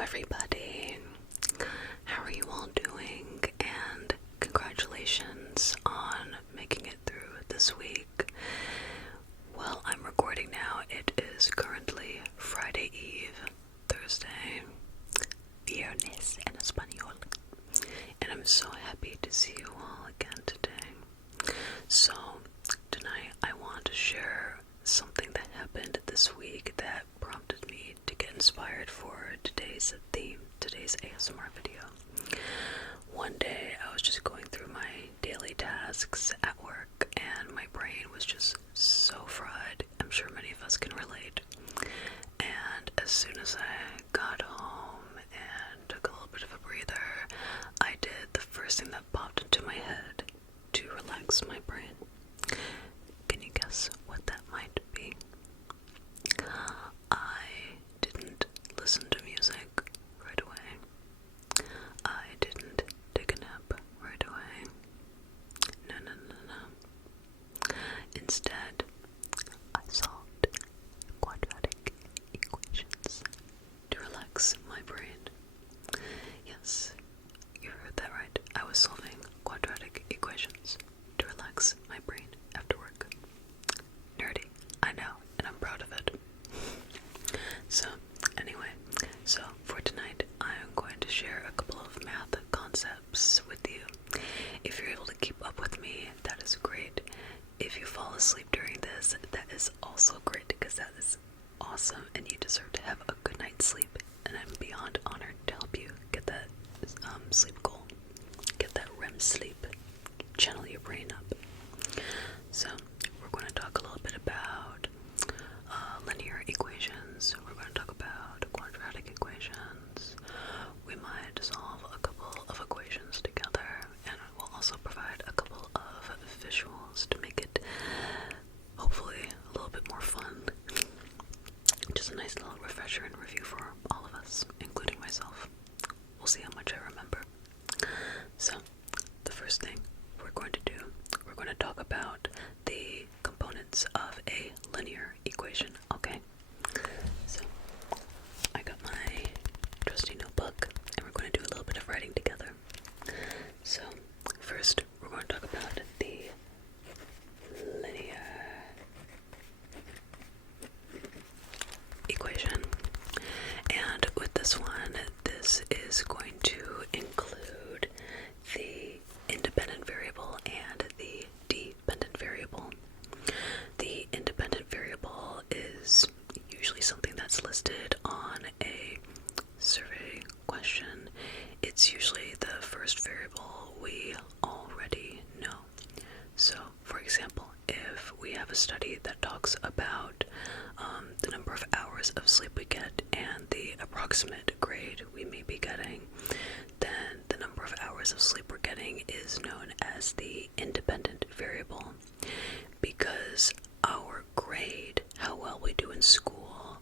everybody. How are you all doing? And congratulations on making it through this week. Well, I'm recording now. It is currently Friday Eve, Thursday, Viernes en Español. And I'm so happy to see you all again today. So, tonight I want to share something that happened this week that prompted me to get inspired for today's theme, today's ASMR video. One day I was just going through my daily tasks at work and my brain was just so fried. I'm sure many of us can relate. And as soon as I got home and took a little bit of a breather, I did the first thing that popped into my head to relax my brain. Can you guess what that might be? I didn't listen to music right away. I didn't take a nap right away. No. Instead, I solved quadratic equations to relax my brain. Yes, you heard that right. I was solving quadratic equations to relax my brain after work. Nerdy, I know, and I'm proud of it. So, anyway, for tonight, I am going to share a couple of math concepts with you. If you're able to keep up with me, that is great. If you fall asleep during this, that is also great, because that is awesome, and you deserve to have a good night's sleep, and I'm beyond honored to help you get that sleep goal. Get that REM sleep. Channel your brain up. So, we're going to talk a little bit about linear equations. We're going to talk about quadratic equations. We might solve a couple of equations together, and we'll also provide a couple of visuals to make it hopefully a little bit more fun. Just a nice little refresher and review for all of us, including myself. We'll see how much I remember. So, the first thing we're going to do, we're going to talk about the components of a linear equation, okay? So, I got my trusty notebook, and we're going to do a little bit of writing together. So, first, we're going to talk about the linear equation. And with this one, this is going to include the independent variable and the dependent variable. The independent variable is usually something that's listed on a survey question. It's usually the first variable we already know. So, for example, if we have a study that talks about the number of hours of sleep we get and the approximate grade we may be getting, then the number of hours of sleep we're getting is known as the independent variable, because our grade, how well we do in school,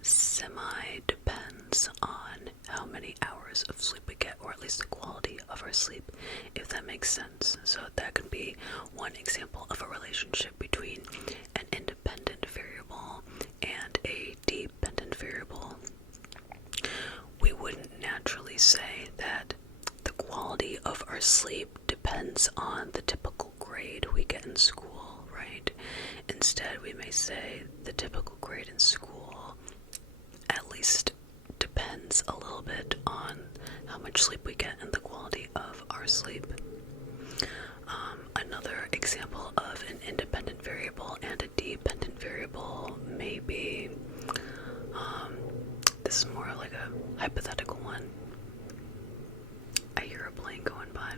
semi-depends on how many hours of sleep we get, or at least the quality of our sleep, if that makes sense. So that can be one example of a relationship between an independent variable and a dependent variable. We wouldn't naturally say that the quality of our sleep depends on the typical grade we get in school, right? Instead, we may say the typical grade in school at least depends a little bit on how much sleep we get and the quality of our sleep. Another example of an independent variable and a dependent variable may be, this is more like a hypothetical one. I hear a plane going by.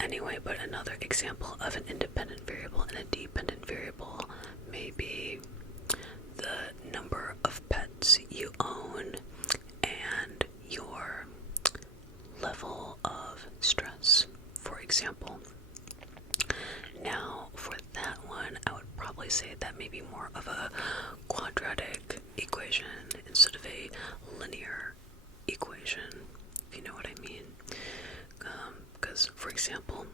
Anyway, but another example of an independent variable and a dependent variable may be the number of pets you own and your level of stress, for example. Now, for that one, I would probably say that may be more of a quadratic equation instead of a linear equation, if you know what I mean. Because, for example,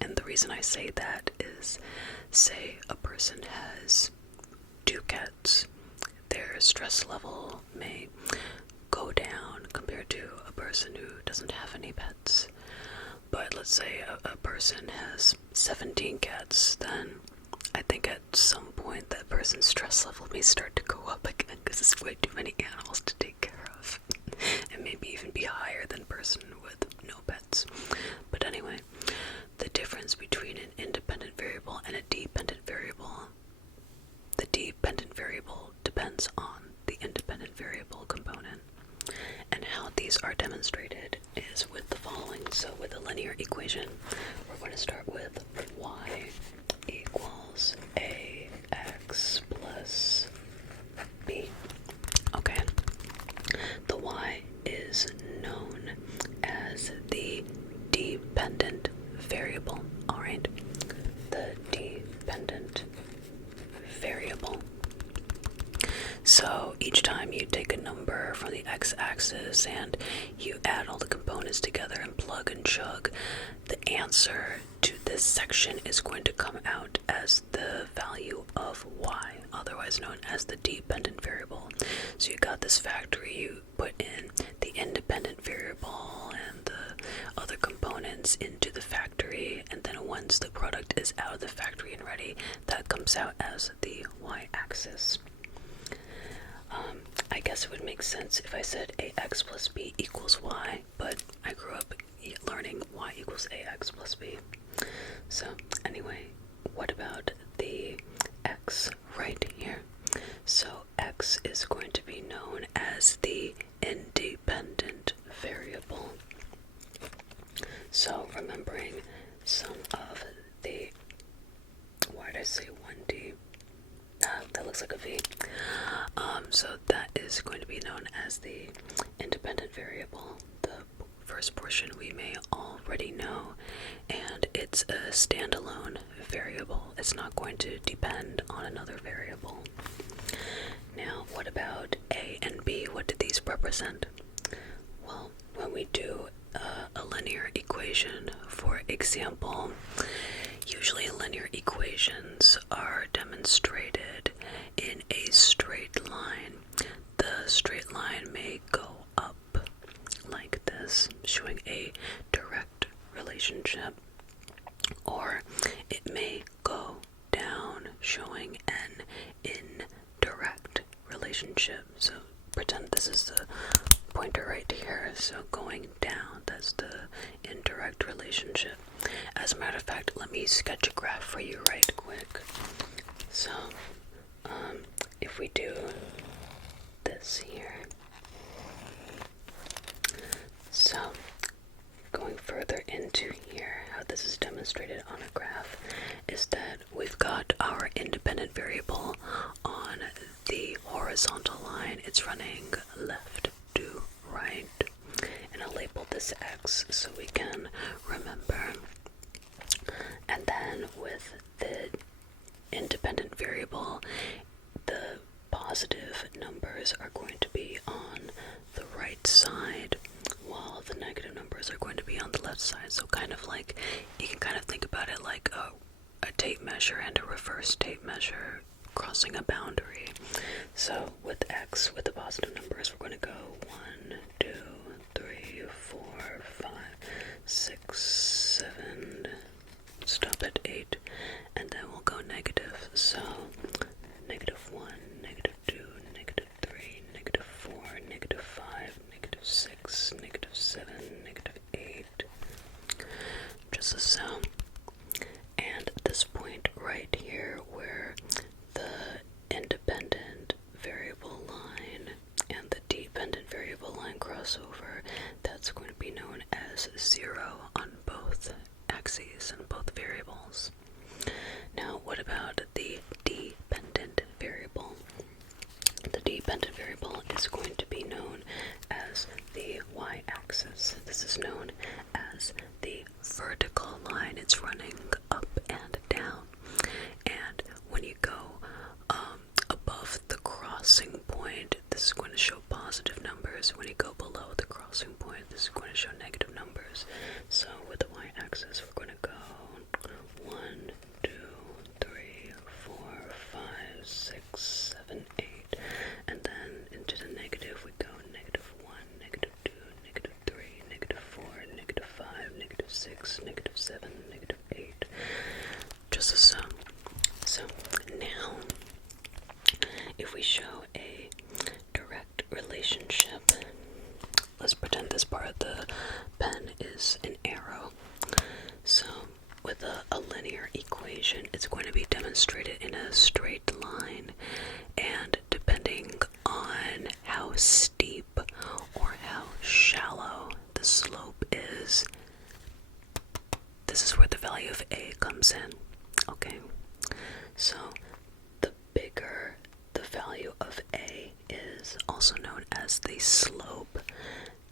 and the reason I say that is, say a person has 2 cats. Their their stress level may go down compared to a person who doesn't have any pets. But let's say a person has 17 cats, then I think at some point that person's stress level may start to go up again because it's way too many animals to take care of. And maybe even be higher than a person with no pets. But anyway, the difference between an independent variable and a dependent variable. The dependent variable depends on the independent variable component. And how these are demonstrated is with the following. So with a linear equation, we're going to start with y equals ax plus b. Okay. The y is known as the dependent variable. Alright. The dependent variable. So each time you take a number from the x-axis and you add all the components together and plug and chug, the answer to this section is going to come out as the value of y, otherwise known as the dependent variable. So you got this factory, you put in the independent variable and the other components into the factory, and then once the product is out of the factory and ready, that comes out as the y-axis. I guess it would make sense if I said ax plus b equals y, but I grew up learning y equals ax plus b. So anyway, what about the x right here? So x is going to be known as the independent variable. So remembering some of the, why did I say 1D? That looks like a V. So that is going to be known as the independent variable. The first portion we may already know, and it's a standalone variable. It's not going to depend on another variable. Now, what about a and b? What do these represent? Well, when we do a linear equation, for example, usually linear equations are demonstrated in a straight line. The straight line may go up like this, showing a direct relationship, or it may go down, showing an indirect relationship. So pretend this is the pointer right here, so going down, that's the indirect relationship. As a matter of fact, let me sketch a graph for you right quick. So, if we do this here, so going further into here, how this is demonstrated on a graph is that we've got our independent variable on the horizontal line. It's running left to right, and I'll label this x so we can remember. And then with the independent variable, the positive numbers are going to be on the right side, while the negative numbers are going to be on the left side. So kind of like, you can kind of think about it like a tape measure and a reverse tape measure crossing a boundary. So with x, with the positive numbers, we're going to go 1, 2, 3, 4, 5, 6, 7, stop at 8, and then we'll go negative. So negative 1, negative 2, negative 3, negative 4, negative 5, negative 6, negative 7, negative 8, just as so. And this point right here where the independent variable line and the dependent variable line crossover, that's going to be known as 0 on both axes and both variables. Now, what about the dependent variable? The dependent variable is going to be known as the y-axis. This is known as the vertical line. It's running up and down. And when you go above the crossing point, this is going to show positive numbers. When you go below the crossing point, this is going to show negative numbers. So with the y-axis, we're going to go 1, 2, 3, 4, 5, 6, 7, 8, and then show a direct relationship. Let's pretend this part of the pen is an arrow. So with a linear equation, it's going to be demonstrated in a straight line, and depending on how steep or how shallow the slope is, this is where the value of A comes in. Okay, so the bigger the value of A is, also known as the slope,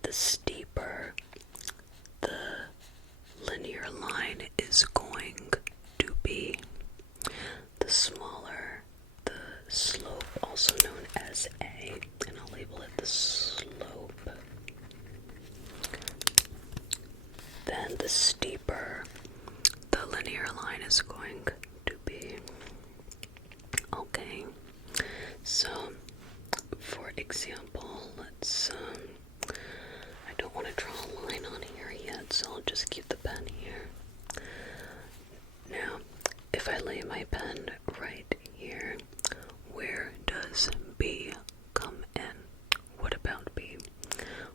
the steeper the linear line is going to be. The smaller the slope, also known as A, and I'll label it the slope, then the steeper the linear line is going to be. Okay, so for example, let's I don't want to draw a line on here yet, so I'll just keep the pen here. Now, if I lay my pen right here, where does B come in? What about B?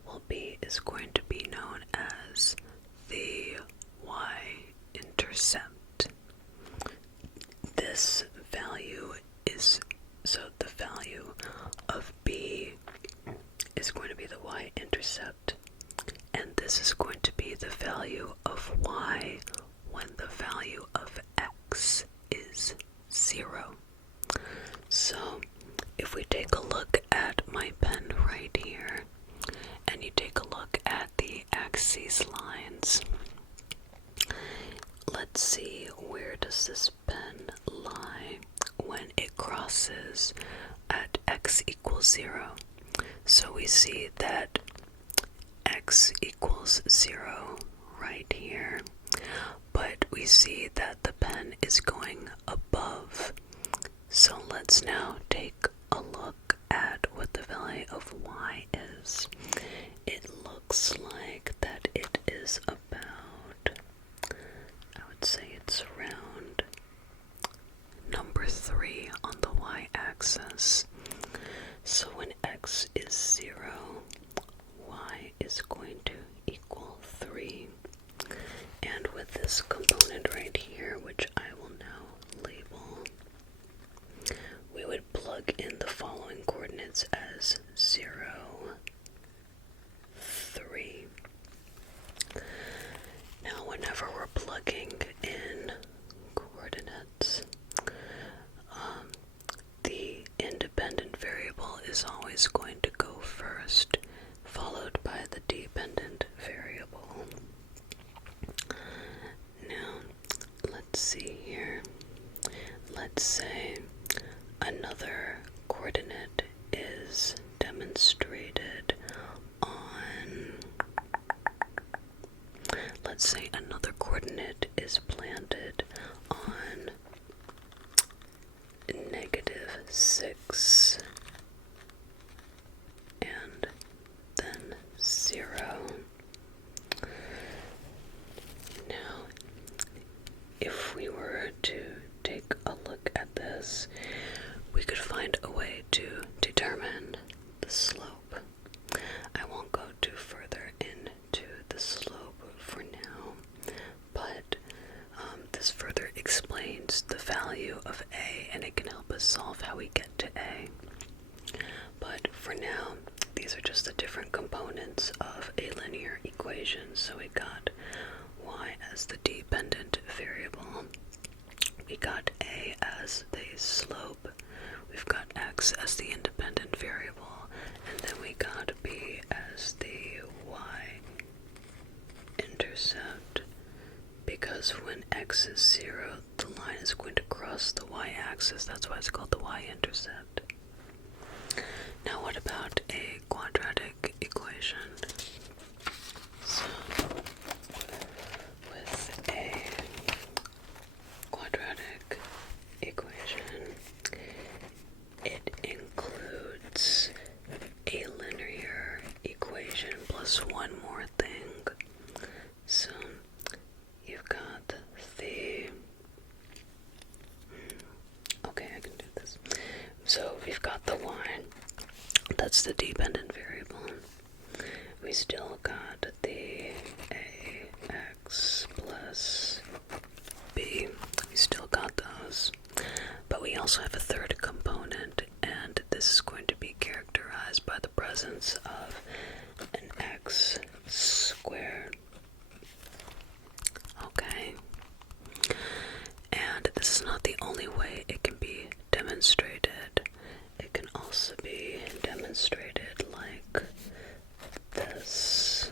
Well, B is going to be known as the y-intercept. This value is, so the value of B is going to be the y-intercept, and this is going to be the value of y when the value of x is 0. So if we take a look at my pen right here, and you take a look at the axis lines, let's see, where does this pen lie when it crosses at x equals 0? So we see that x equals 0 right here, but we see that the pen is going above. So let's now take a look at what the value of y is. It looks like that it is about, I would say it's around number 3 on the y-axis. So when x is 0, y is going to equal 3. And with this component right here, which I will now label, we would plug in the following coordinates as 0, 3. Now whenever we're plugging in coordinates, the independent variable is always going to go first, followed by the dependent variable. Now, let's see here. Let's say another coordinate is demonstrated on, let's say another coordinate is planted on -6 and then 0. Now, if we were to take a look at this, we could find a way to determine the slope. I won't go too further into the slope for now, but this further explains the value of A, and it can help us solve how we get to A. But for now, these are just the different components of a linear equation. So we got y as the dependent variable, we got A as the slope, we've got x as the independent variable, and then we got B as the y-intercept, because when x is 0, the line is going to cross the y-axis. That's why it's called the y-intercept. Now what about a quadratic equation? So, with a quadratic equation, it includes a linear equation plus one more thing. So, you've got the, okay, I can do this. So the y, that's the dependent variable. We still got the ax plus b. We still got those. But we also have a third component, and this is going to be characterized by the presence of an x squared. Okay? And this is not the only way it can be demonstrated. It can also be demonstrated like this.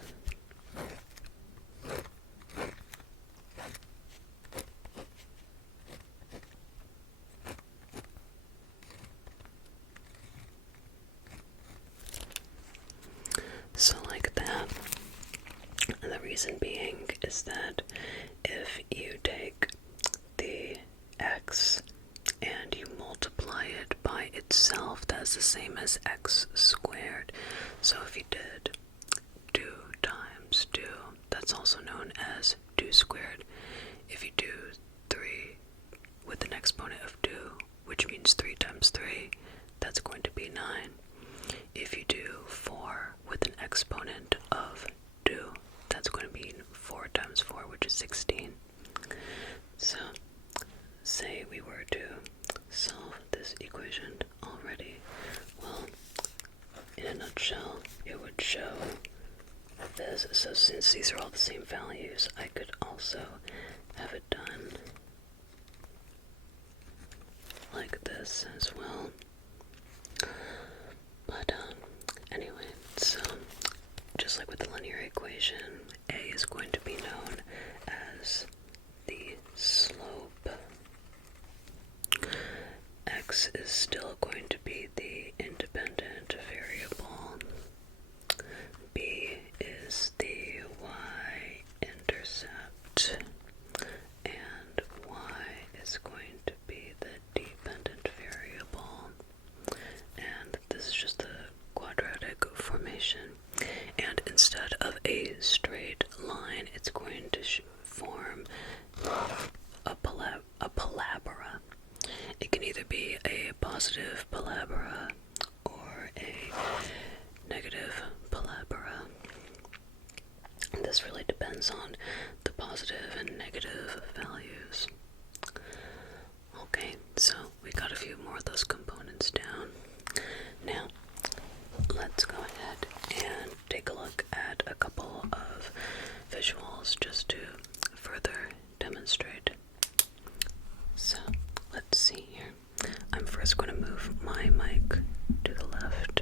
So like that. And the reason being is that if you take the x and you multiply it by itself, that's the same as x squared. So if you did 2 times 2, that's also known as 2 squared. If you do 3 with an exponent of 2, which means 3 times 3, that's going to be 9. If you do 4 with an exponent of 2, that's going to be 4 times 4, which is 16. So, say we were to solve this equation already. Well, in a nutshell, it would show this. So since these are all the same values, I could also have it done like this as well. But anyway, so just like with the linear equation, a is going to be known as the slope. X is still going to be the independent variable. B is the y-intercept. And y is going to be the dependent variable. And this is just a quadratic formation. And instead of a straight line, it's going to form a palabra. It can either be a positive palabra or a negative palabra. And this really depends on the positive and negative values. Okay, so we got a few more of those components down. Now, let's go ahead and take a look at a couple of visuals just to further demonstrate. So, let's see here. I'm first going to move my mic to the left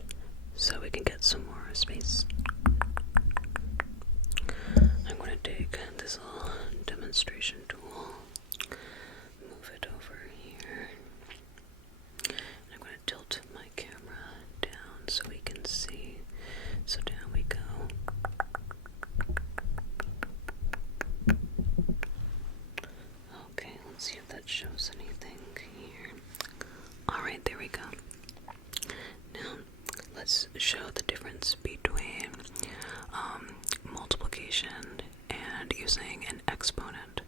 so we can get some more space. I'm going to take this little demonstration tool, move it over here. I'm going to tilt my camera down so we can see. So down we go. Okay, let's see if that shows anything here. Alright, there we go. Now, let's show the difference between multiplication and using an exponent.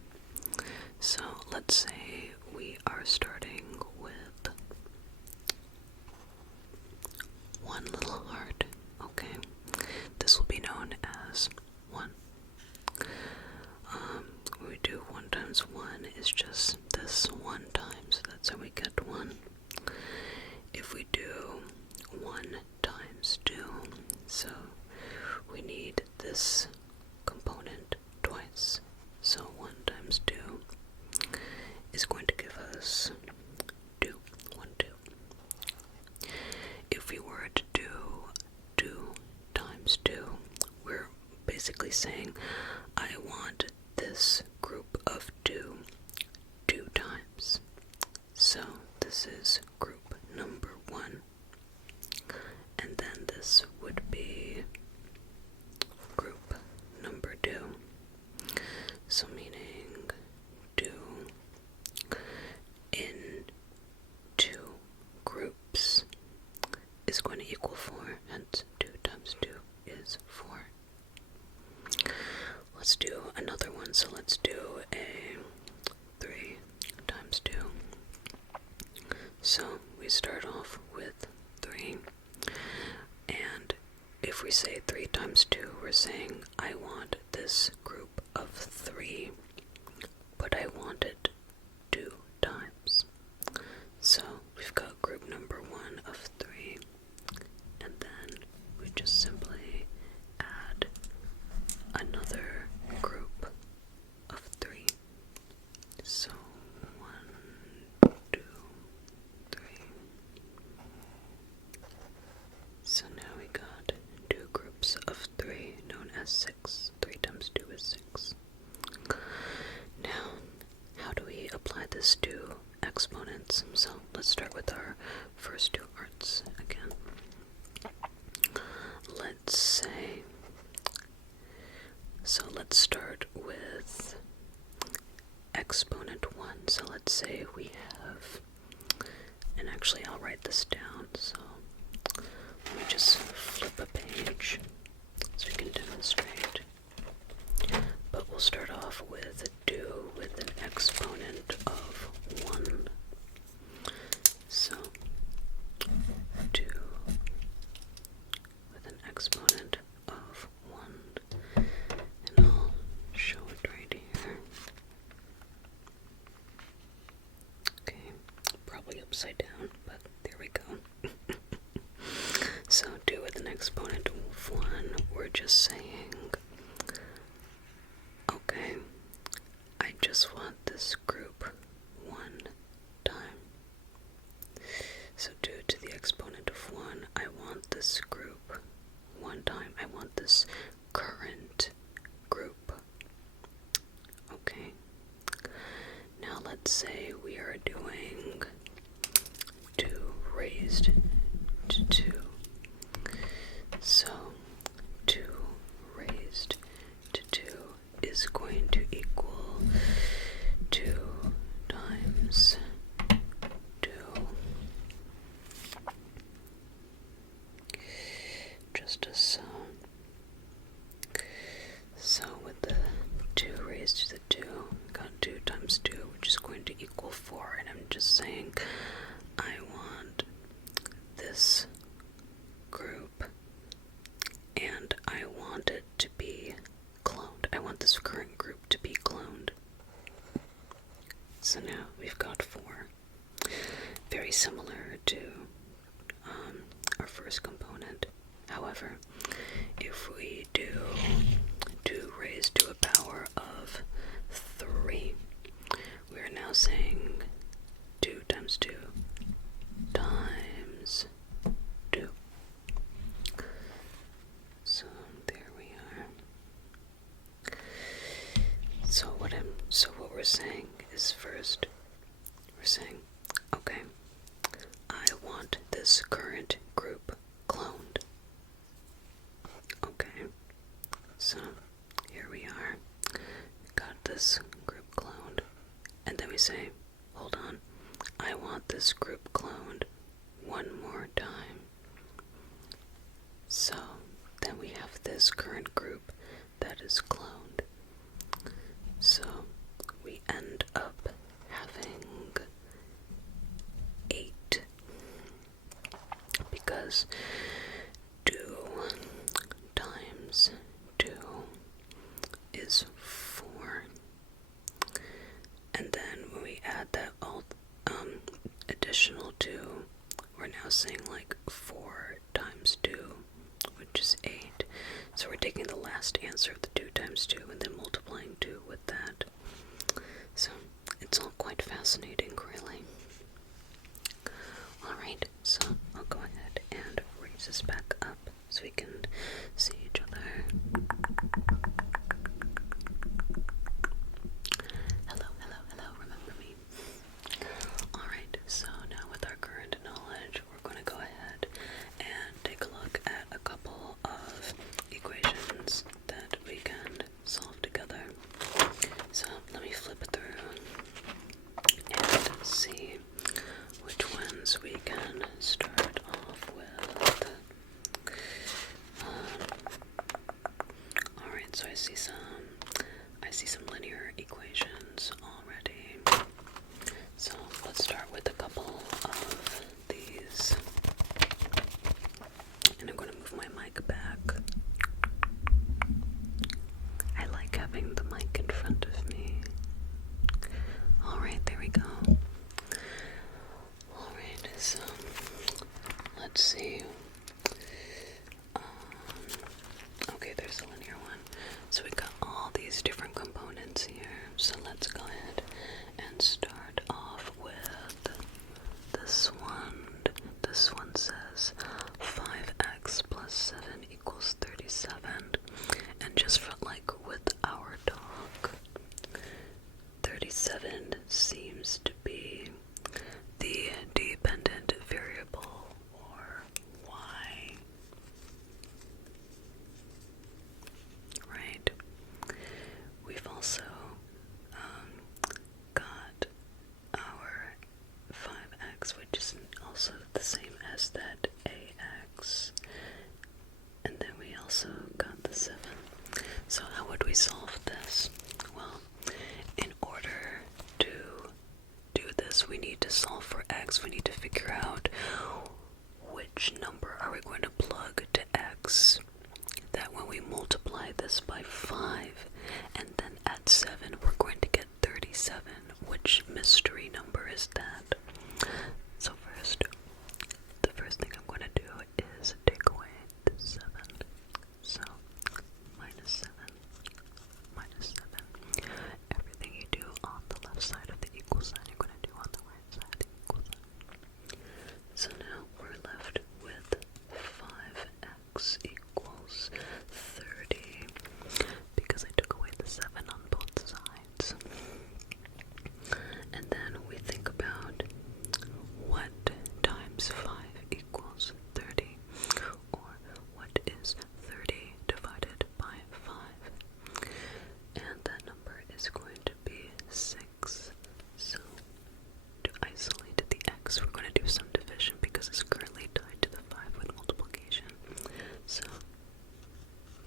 So let's say we are starting with one little heart. Okay, this will be known as 1. When we do 1 times 1 is just this 1 times, that's how we get 1. If we do 1 times 2, so we need this component twice. So 1 times 2 is going to give us 2. 1, 2. If we were to do 2 times 2, we're basically saying, I want this group of 2 times. So this is group number 1. And then this would be group number 2. So meaning 2 in 2 groups is going to equal 4, hence 2 times 2 is 4. Let's do another one, so let's do a 3 times 2. So we start off with we say 3 times 2, we're saying I want this group of 3, but I want it 2 times. So we've got group number 1 of 3, and then we just simply add another group of 3. So 1, 2, 3. So now we got 2 groups of 3, known as 6. 3 times 2 is 6. Now, how do we apply this to exponents? So let's start with our first 2 arts again. Let's say, so let's start with exponent 1. So let's say we have, and actually I'll write this down, so let me just flip a page so we can demonstrate. But we'll start off with 2 with an exponent of 1. So 2 with an exponent of 1. And I'll show it right here. Okay, probably upside down, but there we go. So 2 with an exponent of 1, we're just saying, okay, I just want this group 1 time. So 2 to the exponent of 1, I want this group 1 time. I want this current group. Okay. Now let's say we are doing 2 raised to 2. So 2 raised to 2 is going to equal 2 times 2. Just as so. So with the 2 raised to the 2, got 2 times 2, which is going to equal 4. And I'm just saying I want this group, and I want it to be cloned. I want this current group to be cloned. So now we've got 4. Very similar to our first component. However, if we do 2 raised to a power of 3, we are now saying 2 times 2 times 2. So there we are. So what we're saying is, first we're saying, okay, I want this current group cloned. Okay, so here we are, got this group cloned, and then we say, hold on, I want this group cloned 1 more time. So then we have this current group that is cloned. So we end up having 8, because 2 times 2 is 4. And then when we add that additional 2, we're now saying like 4 times 2, which is 8. So we're taking the last answer of the 2 times 2 and then multiplying 2 with that. So it's all quite fascinating, really. Alright, so I'll go ahead and raise this back up so we can see each other. Hello, hello, hello, remember me. Alright, so now with our current knowledge, we're going to go ahead and take a look at a couple of equations that we can solve together. So let me flip it through and see which ones we can start off with. Alright, so I see some linear equations already. So let's start with a couple of these. And I'm going to move my mic back are we going to plug to x that when we multiply this by 5 and then add 7, we're going to get 37? Which mystery number is that? So first, the first thing I'm going to do is take away the 7. So, minus 7, minus 7. Everything you do on the left side of the equal sign, you're going to do on the right side of the equal sign. So now we're left with 5x equals 30, because I took away the 7 on both sides. And then we think about what times 5 equals 30, or what is 30 divided by 5. And that number is going to be 6. So to isolate the x, we're going to do some division because it's currently tied to the 5 with multiplication. So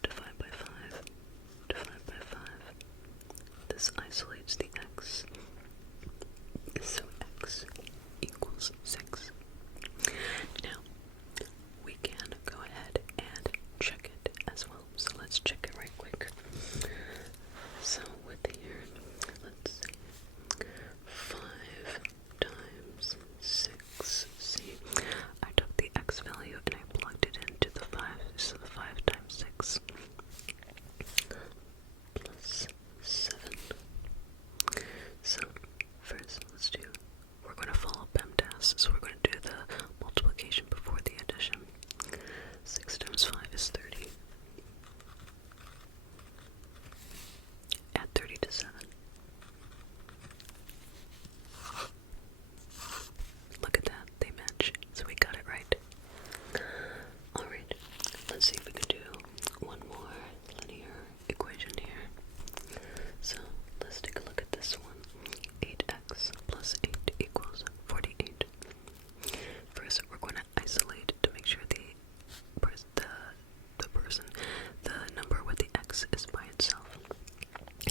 divide by 5, divide by 5. This isolates the x. So x equals 6. Now, we can go ahead and check it as well. So let's check it right quick. So with here, let's see. 5 times 6. See, I took the x value and I plugged it into the 5. So the 5 times 6 plus 7. So first, we're going to follow PEMDAS, so we're going to do the multiplication before the addition. 6 times 5 is 30. Add 30 to 7. Look at that, they match, so we got it right. Alright, let's see if we can do one more linear equation here. So let's take a look at this one. 8x plus 8 equals 48. First, we're going to isolate to make sure the number with the x is by itself.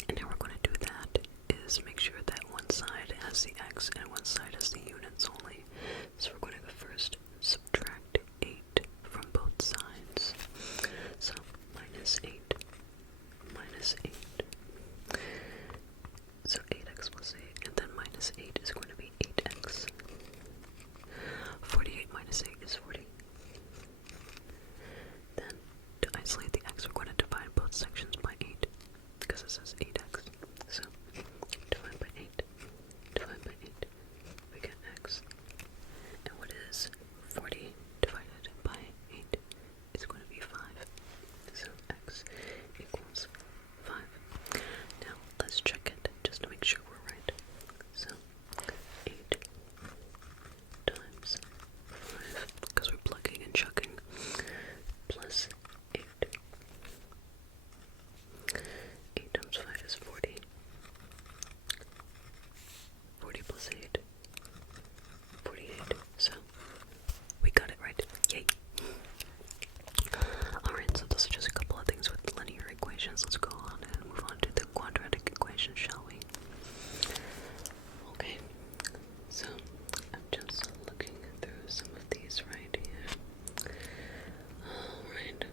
And how we're going to do that is make sure that one side has the x and one side has the units only. So we're going to go first subtract 8 from both sides. So minus 8, minus 8. So 8x plus 8, and then minus 8 is going to be 8x. 48 minus 8 is 40. Then, to isolate the x, we're going to divide both sections by 8, because it says 8x. So, divide by 8, divide by 8, we get x. And what is 40 divided by 8? It's going to be 5. So, x equals 5. Now, let's check it, just to make sure we're right. So, 8 times 5, because we're plugging and chucking, plus 8. 8 times 5 is 40. 40 plus 8, 48. So, we got it right. Yay! Alright, so those are just a couple of things with linear equations. Let's go on and move on to the quadratic equation, shall we? Okay, so I'm just looking through some of these right here. Alright,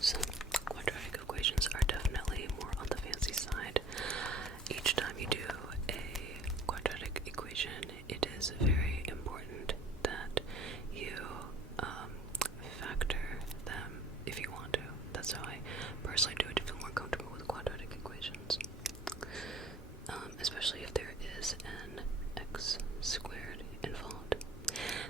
so quadratic equations are definitely more on the fancy side. Each time you do a quadratic equation, it is very important that you factor them if you want to. That's how I personally do it to feel more comfortable with quadratic equations. Especially if there is an x squared involved.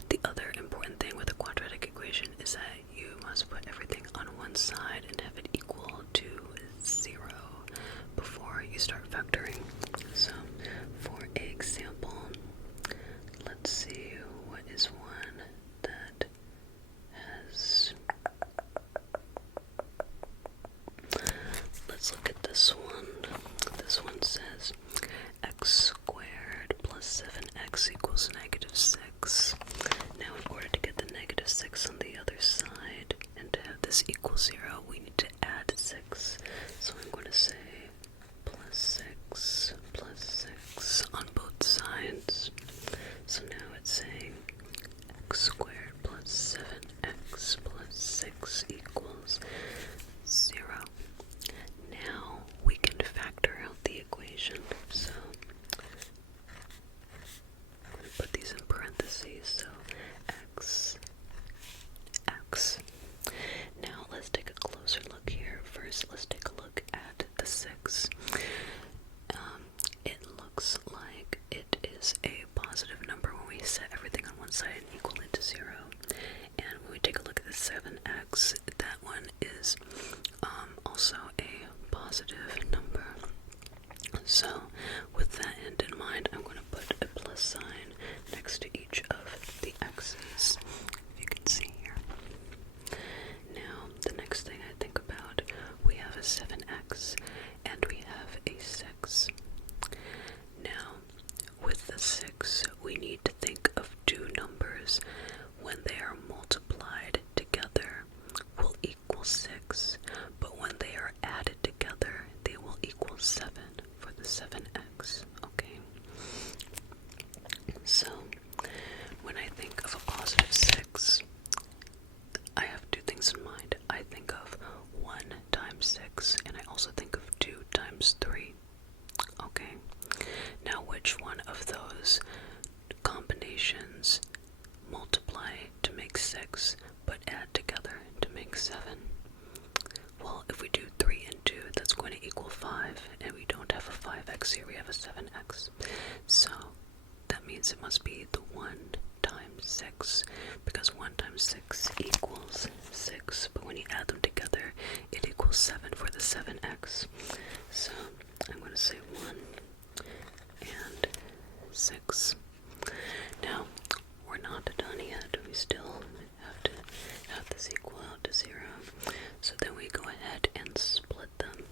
The other important thing with a quadratic equation is that you must put everything on one side and have it equal to 0 before you start factoring. So, for example, let's see what is one that has... Let's look at this one. This one says x squared plus 7x equals negative 6. Now, in order to get the negative 6 on the other side and to have this equal 0, we need to add 6. So I'm going to say plus 6 on both sides. So now it's saying x squared plus 7 x. Now let's take a closer look here. First, let's take a look at the 6. It looks like it is a positive number when we set everything on one side and equal it to 0. And when we take a look at the 7x, that one is also a positive number. So with that end in mind, I'm going to put a plus sign next to each of the x's, if you can see here. Now, the next thing I think about, we have a 7x and we have a 6. Now, with the 6, we need to think of two numbers when they are multiplied together will equal 6, but when they are added together, they will equal 7 for the 7x, okay? So, when I think of a positive 6, I have two things in mind. I think of 1 times 6, and I also think of 2 times 3, okay? Now, which one of those combinations multiply to make 6, but add together to make 7? Well, if we do 3 and 2, that's going to equal 5, and we don't have a 5x here, we have a 7x. So, that means it must be the 1 times 6, because 1 times 6 equals 6, but when you add them together, it equals 7 for the 7x. So, I'm going to say 1 and 6. Now, we're not done yet. We still have to have this equal out to 0. So then we go ahead and split them.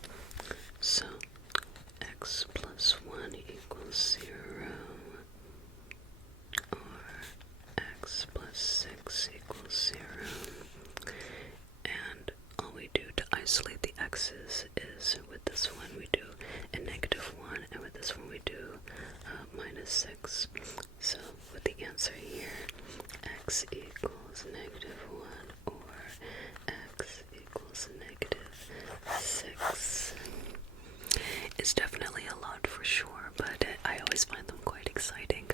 So, x plus 1 equals 0, or x plus 6 equals 0. And all we do to isolate the x's is, with this one we do a negative 1, and with this one we do minus 6. So with the answer here, x equals negative 1, or x equals negative 6. It's definitely a lot for sure, but I always find them quite exciting.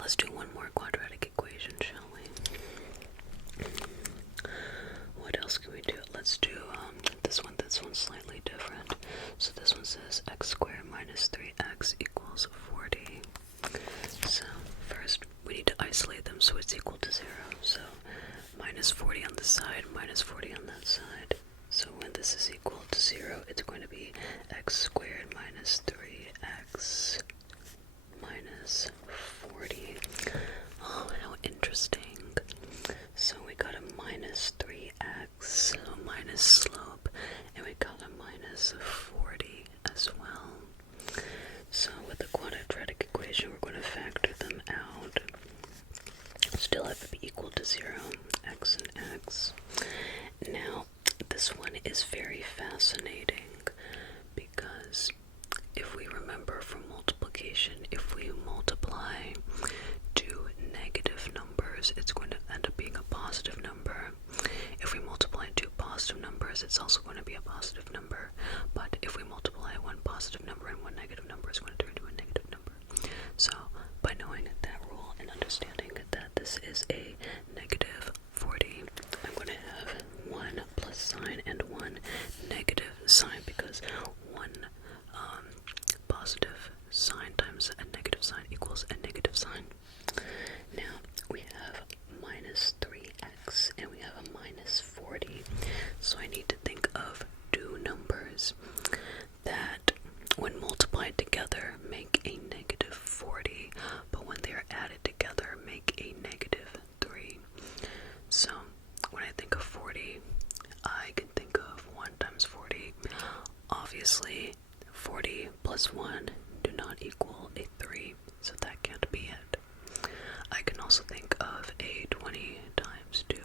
Let's do one more quadratic equation, shall we? What else can we do? Let's do this one. This one's slightly different. So this one says x squared minus 3x equals 40. So first we need to isolate them so it's equal to 0. So minus 40 on this side, minus 40 on that side. So when this is equal to 0, it's going to be x squared minus 3x minus 40. Oh, how interesting. So we got a minus 3x, a minus slope, and we got a minus 40 as well. So with the quadratic equation, we're going to factor them out. Still have to be equal to 0, x and x. Now, this one is very fascinating because if we remember from multiplication, if we multiply two negative numbers, it's going to end up being a positive number. If we multiply two positive numbers, it's also going to be a positive number. But if we multiply one positive number and one negative number, it's going to turn into a negative number. So, by knowing that rule and understanding that this is a negative 40, I'm going to have one plus sign and one negative sign, because one positive sign times a negative sign equals a negative sign. Now, we have minus 3x and we have a minus 40. So I need to think of two numbers that, when multiplied together, make a negative 40, but when they are added together, make a negative 3. So, when I think of 40, I can think of 1 times 40. Obviously, 40 plus 1 do not equal a 3, so that can't be it. I can also think of a 20 times 2,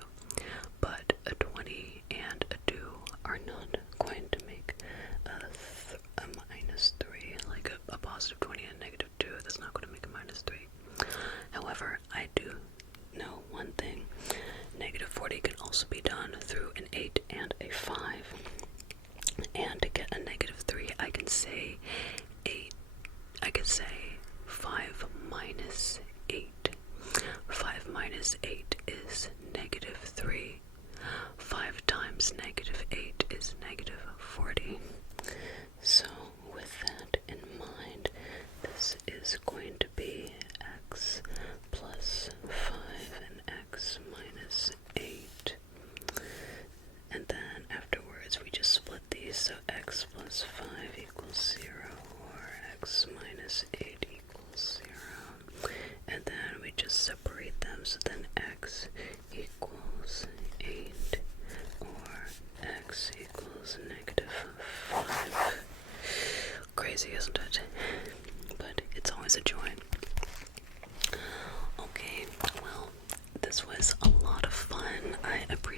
but a 20 and a 2 are not going to make a minus 3, like a positive 20 and a negative 2. That's not going to make a minus 3. However, I do know one thing. Negative 40 can also be done through an 8 and a 5. And to get a negative 3, I can say 5 minus 8. 5 minus 8 is negative 3.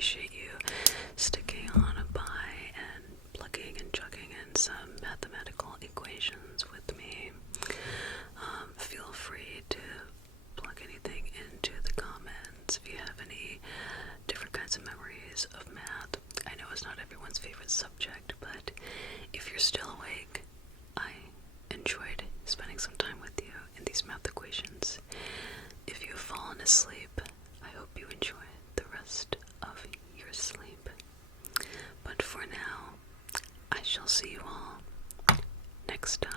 appreciate you sticking on by and plugging and chugging in some mathematical equations with me. Feel free to plug anything into the comments if you have any different kinds of memories of math. I know it's not everyone's favorite subject, but if you're still awake, I enjoyed spending some time with you in these math equations. If you've fallen asleep, I hope you enjoy the rest of your sleep. But for now, I shall see you all next time.